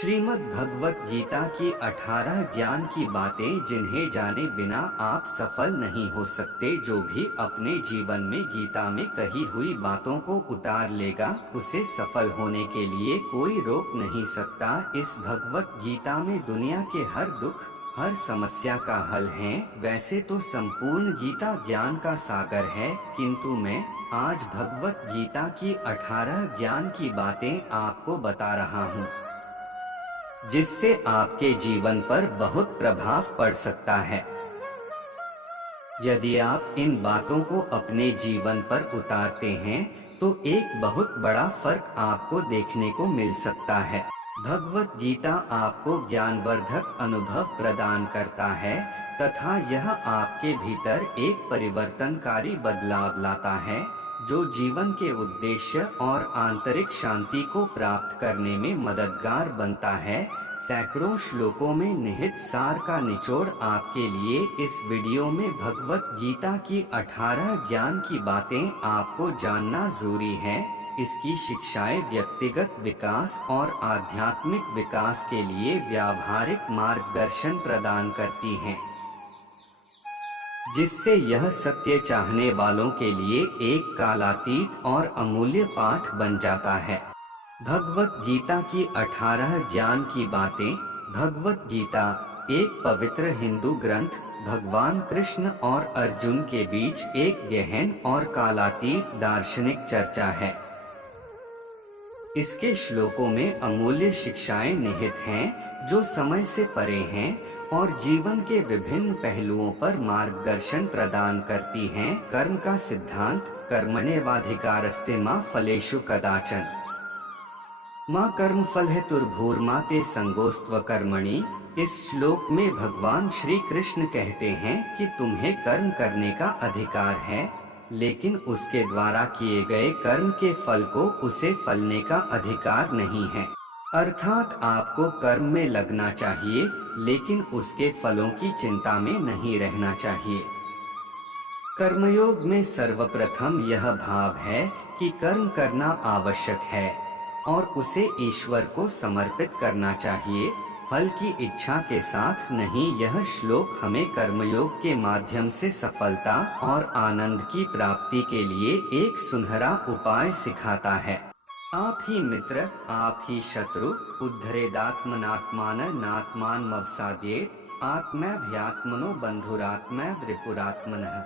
श्रीमद् भगवत गीता की 18 ज्ञान की बातें जिन्हें जाने बिना आप सफल नहीं हो सकते। जो भी अपने जीवन में गीता में कही हुई बातों को उतार लेगा उसे सफल होने के लिए कोई रोक नहीं सकता। इस भगवत गीता में दुनिया के हर दुख हर समस्या का हल है। वैसे तो संपूर्ण गीता ज्ञान का सागर है, किंतु मैं आज भगवत गीता की 18 ज्ञान की बातें आपको बता रहा हूँ, जिससे आपके जीवन पर बहुत प्रभाव पड़ सकता है। यदि आप इन बातों को अपने जीवन पर उतारते हैं तो एक बहुत बड़ा फर्क आपको देखने को मिल सकता है। भगवत गीता आपको ज्ञानवर्धक अनुभव प्रदान करता है तथा यह आपके भीतर एक परिवर्तनकारी बदलाव लाता है, जो जीवन के उद्देश्य और आंतरिक शांति को प्राप्त करने में मददगार बनता है। सैकड़ों श्लोकों में निहित सार का निचोड़ आपके लिए इस वीडियो में भगवत गीता की 18 ज्ञान की बातें आपको जानना जरूरी है। इसकी शिक्षाएं व्यक्तिगत विकास और आध्यात्मिक विकास के लिए व्यावहारिक मार्गदर्शन प्रदान करती हैं, जिससे यह सत्य चाहने वालों के लिए एक कालातीत और अमूल्य पाठ बन जाता है। भगवत गीता की 18 ज्ञान की बातें। भगवत गीता एक पवित्र हिंदू ग्रंथ भगवान कृष्ण और अर्जुन के बीच एक गहन और कालातीत दार्शनिक चर्चा है। इसके श्लोकों में अमूल्य शिक्षाएं निहित हैं, जो समय से परे हैं और जीवन के विभिन्न पहलुओं पर मार्गदर्शन प्रदान करती हैं। कर्म का सिद्धांत। कर्मण्येवाधिकारस्ते मा फलेषु कदाचन माँ कर्मफल हेतुर्भूर्मा ते संगोस्त्व कर्मणि। इस श्लोक में भगवान श्री कृष्ण कहते हैं कि तुम्हें कर्म करने का अधिकार है, लेकिन उसके द्वारा किए गए कर्म के फल को उसे फलने का अधिकार नहीं है। अर्थात आपको कर्म में लगना चाहिए, लेकिन उसके फलों की चिंता में नहीं रहना चाहिए। कर्मयोग में सर्वप्रथम यह भाव है कि कर्म करना आवश्यक है और उसे ईश्वर को समर्पित करना चाहिए, फल की इच्छा के साथ नहीं। यह श्लोक हमें कर्मयोग के माध्यम से सफलता और आनंद की प्राप्ति के लिए एक सुनहरा उपाय सिखाता है। आप ही मित्र आप ही शत्रु, उद्धरेदात्मनात्मान नात्मान मवसाद्येत, आत्मैभ्यात्मनो बंधुरात्मैवरिपुरात्मनः।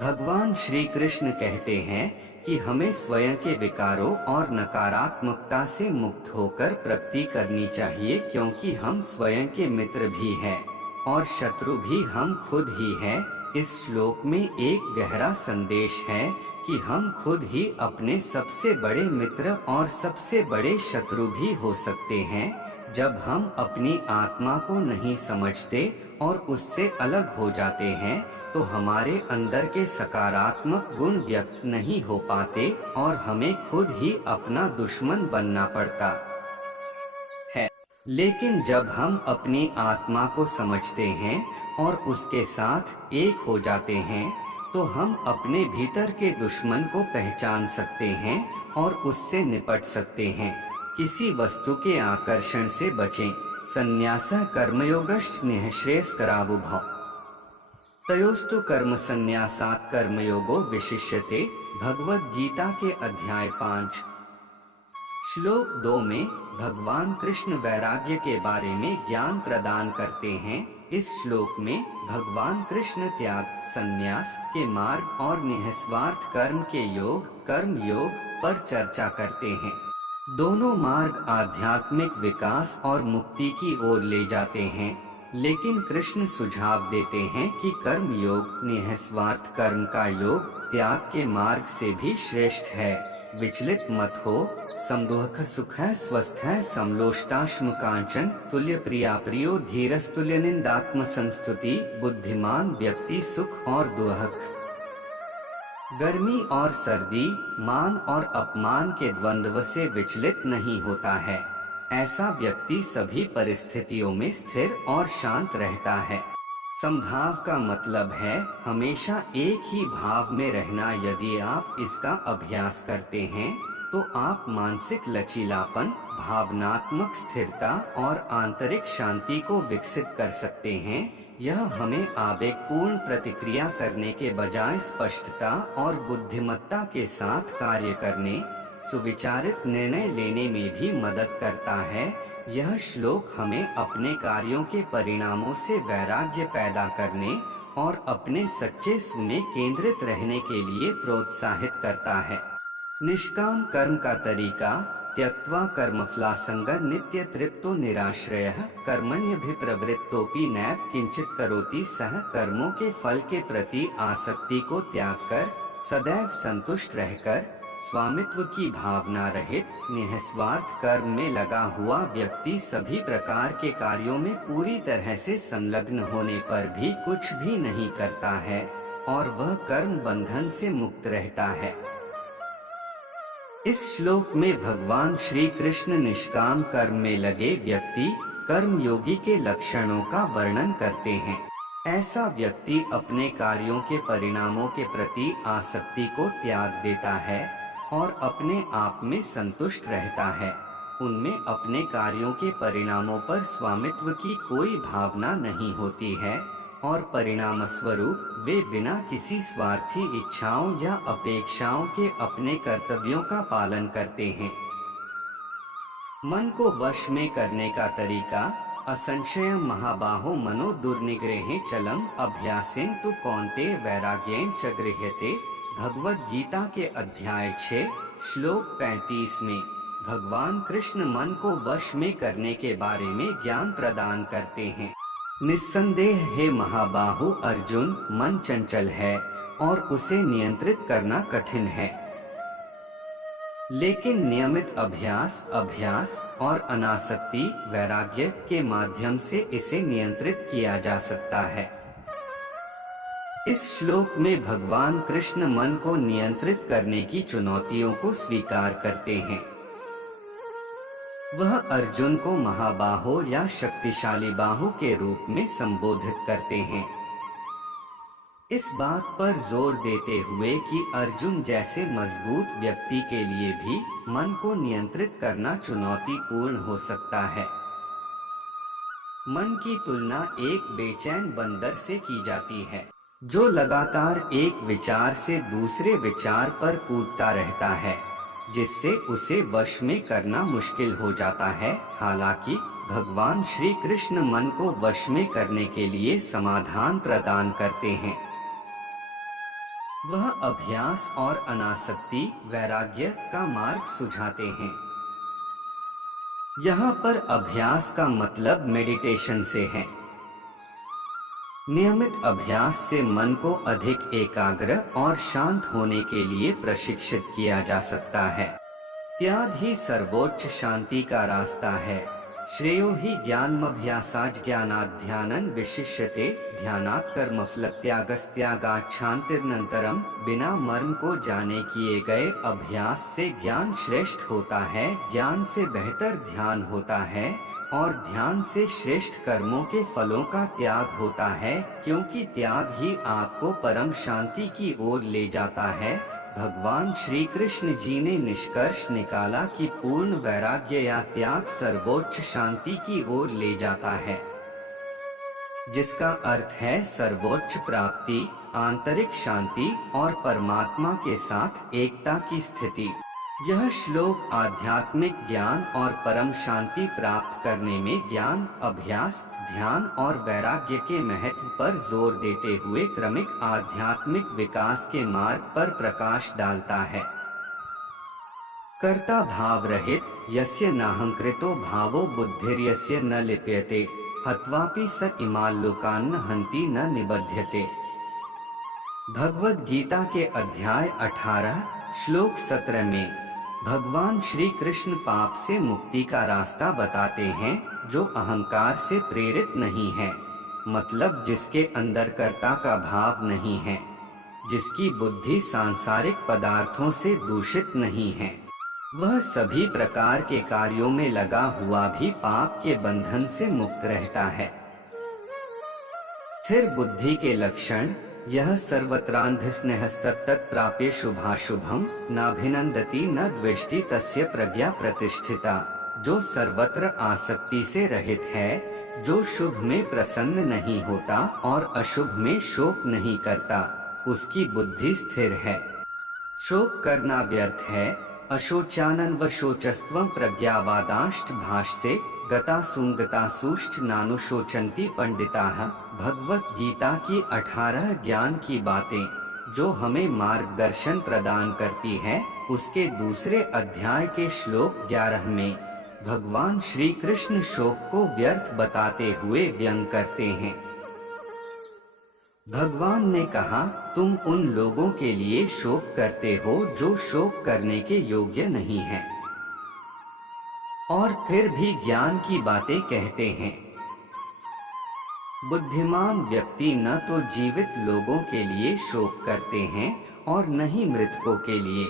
भगवान श्री कृष्ण कहते हैं कि हमें स्वयं के विकारों और नकारात्मकता से मुक्त होकर प्रगति करनी चाहिए, क्योंकि हम स्वयं के मित्र भी हैं और शत्रु भी हम खुद ही हैं। इस श्लोक में एक गहरा संदेश है कि हम खुद ही अपने सबसे बड़े मित्र और सबसे बड़े शत्रु भी हो सकते हैं। जब हम अपनी आत्मा को नहीं समझते और उससे अलग हो जाते हैं तो हमारे अंदर के सकारात्मक गुण व्यक्त नहीं हो पाते और हमें खुद ही अपना दुश्मन बनना पड़ता है। लेकिन जब हम अपनी आत्मा को समझते हैं और उसके साथ एक हो जाते हैं तो हम अपने भीतर के दुश्मन को पहचान सकते हैं और उससे निपट सकते हैं। किसी वस्तु के आकर्षण से बचें। संन्यासः कर्मयोगश्च निःश्रेयस्करावुभौ तयोस्तु कर्म संन्यासात् कर्मयोगो विशिष्यते। भगवद गीता के अध्याय 5 श्लोक 2 में भगवान कृष्ण वैराग्य के बारे में ज्ञान प्रदान करते हैं। इस श्लोक में भगवान कृष्ण त्याग, संन्यास के मार्ग और निःस्वार्थ कर्म के योग, कर्म योग पर चर्चा करते हैं। दोनों मार्ग आध्यात्मिक विकास और मुक्ति की ओर ले जाते हैं, लेकिन कृष्ण सुझाव देते हैं कि कर्म योग निःस्वार्थ कर्म का योग त्याग के मार्ग से भी श्रेष्ठ है। विचलित मत हो। समदुःख सुख है, स्वस्थ है, समलोष्टाश्म कांचन, तुल्य प्रिया प्रियो, धीरस्तुल्य निंदात्म संस्तुति। बुद्धिमान व्यक्ति सुख और दुःख, गर्मी और सर्दी, मान और अपमान के द्वंद्व से विचलित नहीं होता है। ऐसा व्यक्ति सभी परिस्थितियों में स्थिर और शांत रहता है। समभाव का मतलब है हमेशा एक ही भाव में रहना। यदि आप इसका अभ्यास करते हैं तो आप मानसिक लचीलापन, भावनात्मक स्थिरता और आंतरिक शांति को विकसित कर सकते हैं। यह हमें आवेगपूर्ण प्रतिक्रिया करने के बजाय स्पष्टता और बुद्धिमत्ता के साथ कार्य करने, सुविचारित निर्णय लेने में भी मदद करता है। यह श्लोक हमें अपने कार्यों के परिणामों से वैराग्य पैदा करने और अपने सच्चे स्व में केंद्रित रहने के लिए प्रोत्साहित करता है। निष्काम कर्म का तरीका। त्यक्त्वा कर्मफलासंगं नित्य तृप्तो निराश्रयः कर्मण्यभिप्रवृत्तोपि नैव किंचित करोति। सह कर्मों के फल के प्रति आसक्ति को त्याग कर सदैव संतुष्ट रहकर स्वामित्व की भावना रहित निस्वार्थ कर्म में लगा हुआ व्यक्ति सभी प्रकार के कार्यों में पूरी तरह से संलग्न होने पर भी कुछ भी नहीं करता है और वह कर्म बंधन से मुक्त रहता है। इस श्लोक में भगवान श्री कृष्ण निष्काम कर्म में लगे व्यक्ति कर्म योगी के लक्षणों का वर्णन करते हैं। ऐसा व्यक्ति अपने कार्यों के परिणामों के प्रति आसक्ति को त्याग देता है और अपने आप में संतुष्ट रहता है। उनमें अपने कार्यों के परिणामों पर स्वामित्व की कोई भावना नहीं होती है और परिणाम स्वरूप वे बिना किसी स्वार्थी इच्छाओं या अपेक्षाओं के अपने कर्तव्यों का पालन करते हैं। मन को वश में करने का तरीका। असंशय महाबाहो मनो दुर्निग्रहे चलम अभ्यासेन तु कौन्तेय वैराग्येन च गृह्यते। भगवद गीता के अध्याय 6 श्लोक 35 में भगवान कृष्ण मन को वश में करने के बारे में ज्ञान प्रदान करते हैं। निस्संदेह हे महाबाहु अर्जुन, मन चंचल है और उसे नियंत्रित करना कठिन है, लेकिन नियमित अभ्यास और अनासक्ति वैराग्य के माध्यम से इसे नियंत्रित किया जा सकता है। इस श्लोक में भगवान कृष्ण मन को नियंत्रित करने की चुनौतियों को स्वीकार करते हैं। वह अर्जुन को महाबाहो या शक्तिशाली बाहु के रूप में संबोधित करते हैं, इस बात पर जोर देते हुए कि अर्जुन जैसे मजबूत व्यक्ति के लिए भी मन को नियंत्रित करना चुनौतीपूर्ण हो सकता है। मन की तुलना एक बेचैन बंदर से की जाती है, जो लगातार एक विचार से दूसरे विचार पर कूदता रहता है, जिससे उसे वश में करना मुश्किल हो जाता है। हालांकि भगवान श्री कृष्ण मन को वश में करने के लिए समाधान प्रदान करते हैं। वह अभ्यास और अनासक्ति वैराग्य का मार्ग सुझाते हैं। यहाँ पर अभ्यास का मतलब मेडिटेशन से है। नियमित अभ्यास से मन को अधिक एकाग्र और शांत होने के लिए प्रशिक्षित किया जा सकता है। त्याग ही सर्वोच्च शांति का रास्ता है। श्रेयो हि ज्ञानमभ्यासाच् ज्ञानाध्यानन् विशिष्यते। ध्यानात् कर्मफलत्यागस्त्यागात् शान्तिरनन्तरम्। बिना मर्म को जाने किए गए अभ्यास से ज्ञान श्रेष्ठ होता है, ज्ञान से बेहतर ध्यान होता है और ध्यान से श्रेष्ठ कर्मों के फलों का त्याग होता है, क्योंकि त्याग ही आपको परम शांति की ओर ले जाता है। भगवान श्री कृष्ण जी ने निष्कर्ष निकाला कि पूर्ण वैराग्य या त्याग सर्वोच्च शांति की ओर ले जाता है, जिसका अर्थ है सर्वोच्च प्राप्ति, आंतरिक शांति और परमात्मा के साथ एकता की स्थिति। यह श्लोक आध्यात्मिक ज्ञान और परम शांति प्राप्त करने में ज्ञान, अभ्यास, ध्यान और वैराग्य के महत्व पर जोर देते हुए क्रमिक आध्यात्मिक विकास के मार्ग पर प्रकाश डालता है। कर्ता भाव रहित यस्य नाहंकृतो भावो बुद्धिर्यस्य न लिप्यते हत्वापि स इमान् लोकान् न हन्ति न निबध्यते। भगवद गीता के अध्याय 18 श्लोक 17 में भगवान श्री कृष्ण पाप से मुक्ति का रास्ता बताते हैं, जो अहंकार से प्रेरित नहीं है, मतलब जिसके अंदर कर्ता का भाव नहीं है, जिसकी बुद्धि सांसारिक पदार्थों से दूषित नहीं है। वह सभी प्रकार के कार्यों में लगा हुआ भी पाप के बंधन से मुक्त रहता है। स्थिर बुद्धि के लक्षण। यह सर्वत्रान्भिस्नेहस्तत्तत् प्राप्य शुभाशुभम नाभिनंदति न द्वेष्टि तस्य प्रज्ञा प्रतिष्ठिता। जो सर्वत्र आसक्ति से रहित है, जो शुभ में प्रसन्न नहीं होता और अशुभ में शोक नहीं करता, उसकी बुद्धि स्थिर है। शोक करना व्यर्थ है। अशोचानन व शोचस्त्वं प्रज्ञावादांश्च भाष्ये गतासुष्ठ नानुशोचन्ति पंडिताः। भगवत गीता की 18 ज्ञान की बातें जो हमें मार्गदर्शन प्रदान करती है, उसके दूसरे अध्याय के श्लोक 11 में भगवान श्री कृष्ण शोक को व्यर्थ बताते हुए व्यंग करते हैं। भगवान ने कहा, तुम उन लोगों के लिए शोक करते हो जो शोक करने के योग्य नहीं हैं, और फिर भी ज्ञान की बातें कहते हैं। बुद्धिमान व्यक्ति न तो जीवित लोगों के लिए शोक करते हैं और न ही मृतकों के लिए।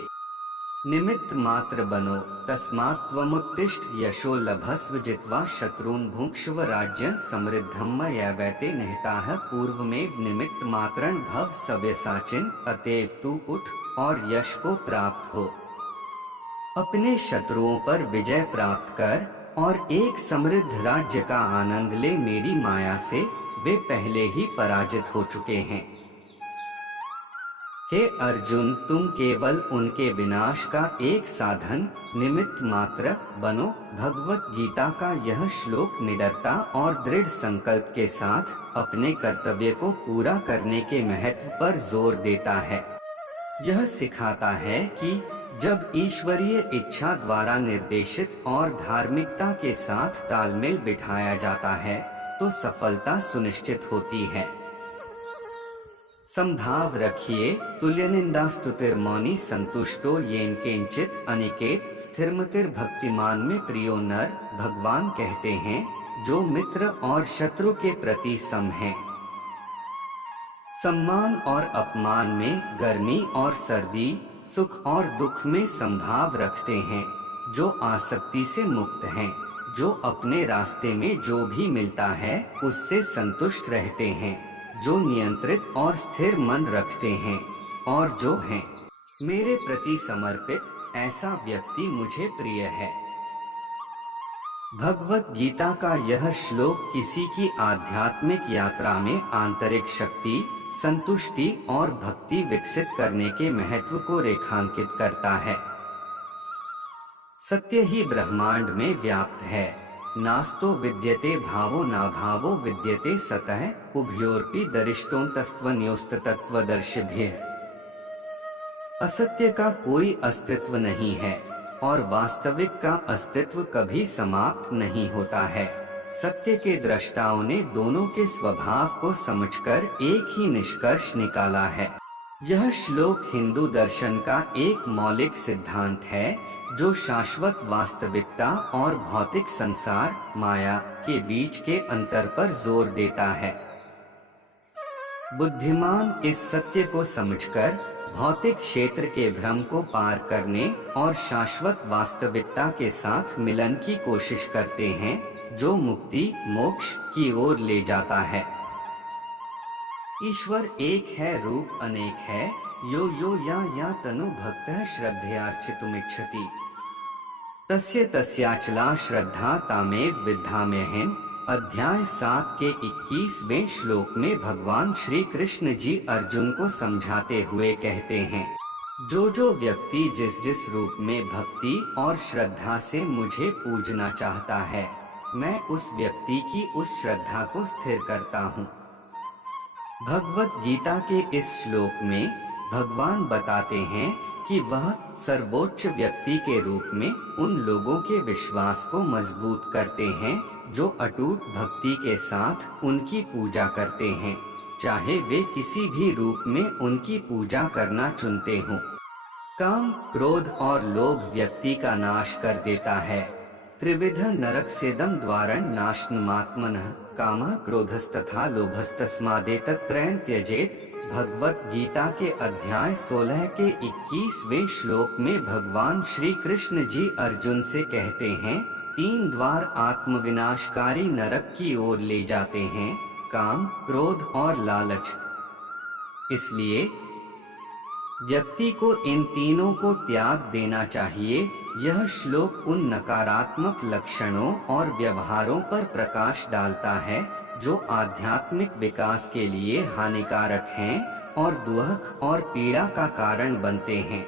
निमित्त मात्र बनो, तस्मात् त्वमुत्तिष्ठ यशो लभस्व जित्वा शत्रून् भुङ्क्ष्व राज्यं समृद्धं मयैवैते निहिताः। पूर्वमेव निमित्त मात्रं भव सव्यसाचिन्, अतएव तू उठ और यश को प्राप्त हो। अपने शत्रुओं पर विजय प्राप्त कर और एक समृद्ध राज्य का आनंद ले। मेरी माया से वे पहले ही पराजित हो चुके हैं। हे अर्जुन, तुम केवल उनके विनाश का एक साधन, निमित्त मात्र बनो। भगवत गीता का यह श्लोक निडरता और दृढ़ संकल्प के साथ अपने कर्तव्य को पूरा करने के महत्व पर जोर देता है। यह सिखाता है कि जब ईश्वरीय इच्छा द्वारा निर्देशित और धार्मिकता के साथ तालमेल बिठाया जाता है, तो सफलता सुनिश्चित होती है। संभाव रखिए, तुल्यनिंदास्तुतिर्मौनी संतुष्टो येन केंचित अनिकेत स्थिरमतिर भक्तिमान में प्रियो नर। भगवान कहते हैं, जो मित्र और शत्रु के प्रति सम हैं, सम्मान और अपमान में, गर्मी और सर्दी, सुख और दुख में संभाव रखते हैं, जो आसक्ति से मुक्त हैं, जो अपने रास्ते में जो भी मिलता है उससे संतुष्ट रहते हैं, जो नियंत्रित और स्थिर मन रखते हैं और जो हैं मेरे प्रति समर्पित, ऐसा व्यक्ति मुझे प्रिय है। भगवत गीता का यह श्लोक किसी की आध्यात्मिक यात्रा में आंतरिक शक्ति, संतुष्टि और भक्ति विकसित करने के महत्व को रेखांकित करता है। सत्य ही ब्रह्मांड में व्याप्त है। नास्तो विद्यते भावो ना भावो विद्यते सतः, उभयोरपि दरिष्टोन्तस्त्वन्योस्तत्वदर्शिभिः। असत्य का कोई अस्तित्व नहीं है और वास्तविक का अस्तित्व कभी समाप्त नहीं होता है। सत्य के दृष्टाओं ने दोनों के स्वभाव को समझकर एक ही निष्कर्ष निकाला है। यह श्लोक हिंदू दर्शन का एक मौलिक सिद्धांत है, जो शाश्वत वास्तविकता और भौतिक संसार माया के बीच के अंतर पर जोर देता है। बुद्धिमान इस सत्य को समझकर भौतिक क्षेत्र के भ्रम को पार करने और शाश्वत वास्तविकता के साथ मिलन की कोशिश करते हैं, जो मुक्ति मोक्ष की ओर ले जाता है। ईश्वर एक है, रूप अनेक है, यो यो या तनु भक्तः श्रद्धयार्चितुमिच्छति, तस्य तस्याचला श्रद्धा तामेव विद्धाम्यहम्। अध्याय 7 के 21वें श्लोक में भगवान श्री कृष्ण जी अर्जुन को समझाते हुए कहते हैं, जो व्यक्ति जिस जिस रूप में भक्ति और श्रद्धा से मुझे पूजना चाहता है, मैं उस व्यक्ति की उस श्रद्धा को स्थिर करता हूँ। भगवत गीता के इस श्लोक में भगवान बताते हैं कि वह सर्वोच्च व्यक्ति के रूप में उन लोगों के विश्वास को मजबूत करते हैं जो अटूट भक्ति के साथ उनकी पूजा करते हैं, चाहे वे किसी भी रूप में उनकी पूजा करना चुनते हों। काम, क्रोध और लोभ व्यक्ति का नाश कर देता है। त्रिविध नरकसेदं द्वारं नाशनमात्मनः कामः क्रोधस्तथा लोभस्तस्मादेतत्त्रयं त्यजेत। भगवत गीता के अध्याय 16 के 21वें श्लोक में भगवान श्री कृष्ण जी अर्जुन से कहते हैं, 3 द्वार आत्मविनाशकारी नरक की ओर ले जाते हैं, काम, क्रोध और लालच। इसलिए व्यक्ति को इन तीनों को त्याग देना चाहिए। यह श्लोक उन नकारात्मक लक्षणों और व्यवहारों पर प्रकाश डालता है जो आध्यात्मिक विकास के लिए हानिकारक हैं और दुख और पीड़ा का कारण बनते हैं।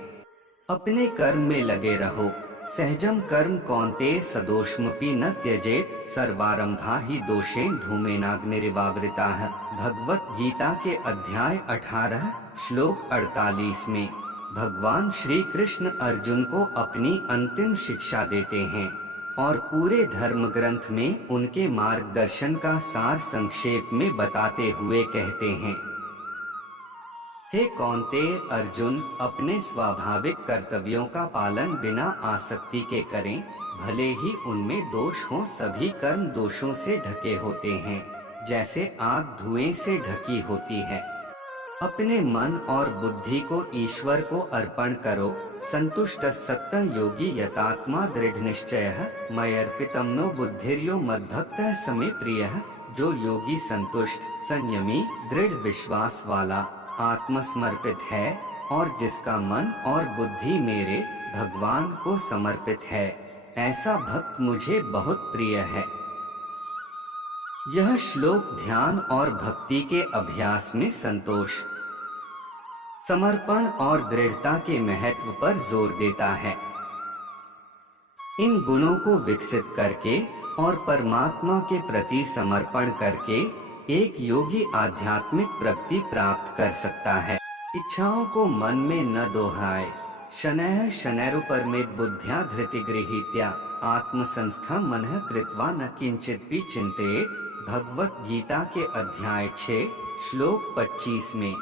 अपने कर्म में लगे रहो। सहजम कर्म कौन्तेय सदोषमपि न त्यजेत सर्वारंभा ही दोषेण धूमेनाग्निरिवावृताः। भगवत गीता के अध्याय 18 श्लोक 48 में भगवान श्री कृष्ण अर्जुन को अपनी अंतिम शिक्षा देते हैं और पूरे धर्म ग्रंथ में उनके मार्गदर्शन का सार संक्षेप में बताते हुए कहते हैं, हे कौन्तेय अर्जुन, अपने स्वाभाविक कर्तव्यों का पालन बिना आसक्ति के करें। भले ही उनमें दोष हो, सभी कर्म दोषों से ढके होते हैं, जैसे आग धुएं से ढकी होती है। अपने मन और बुद्धि को ईश्वर को अर्पण करो। संतुष्ट सत्तं योगी यतात्मा दृढ़ निश्चयः मयर्पितं नो बुद्धिर्यो मद्भक्तः समे प्रियः। जो योगी संतुष्ट, संयमी, दृढ़ विश्वास वाला, आत्मसमर्पित है और जिसका मन और बुद्धि मेरे भगवान को समर्पित है, ऐसा भक्त मुझे बहुत प्रिय है। यह श्लोक ध्यान और भक्ति के अभ्यास में संतोष, समर्पण और दृढ़ता के महत्व पर जोर देता है। इन गुणों को विकसित करके और परमात्मा के प्रति समर्पण करके एक योगी आध्यात्मिक प्रगति प्राप्त कर सकता है। इच्छाओं को मन में न दोहाए। शनैः शनैरुपरमेत बुद्ध्या धृतिगृहीत्या आत्मसंस्था मनः कृत्वा न किंचिदपि चिंतेत। भगवत गीता के अध्याय 6 श्लोक 25 में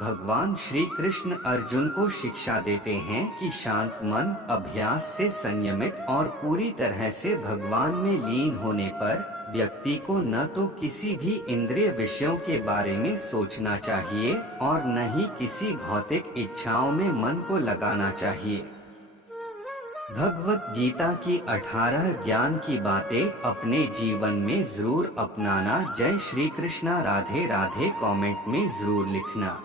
भगवान श्री कृष्ण अर्जुन को शिक्षा देते हैं कि शांत मन, अभ्यास से संयमित और पूरी तरह से भगवान में लीन होने पर व्यक्ति को न तो किसी भी इंद्रिय विषयों के बारे में सोचना चाहिए और न ही किसी भौतिक इच्छाओं में मन को लगाना चाहिए। भगवत गीता की 18 ज्ञान की बातें अपने जीवन में जरूर अपनाना। जय श्री कृष्णा। राधे राधे। कमेंट में जरूर लिखना।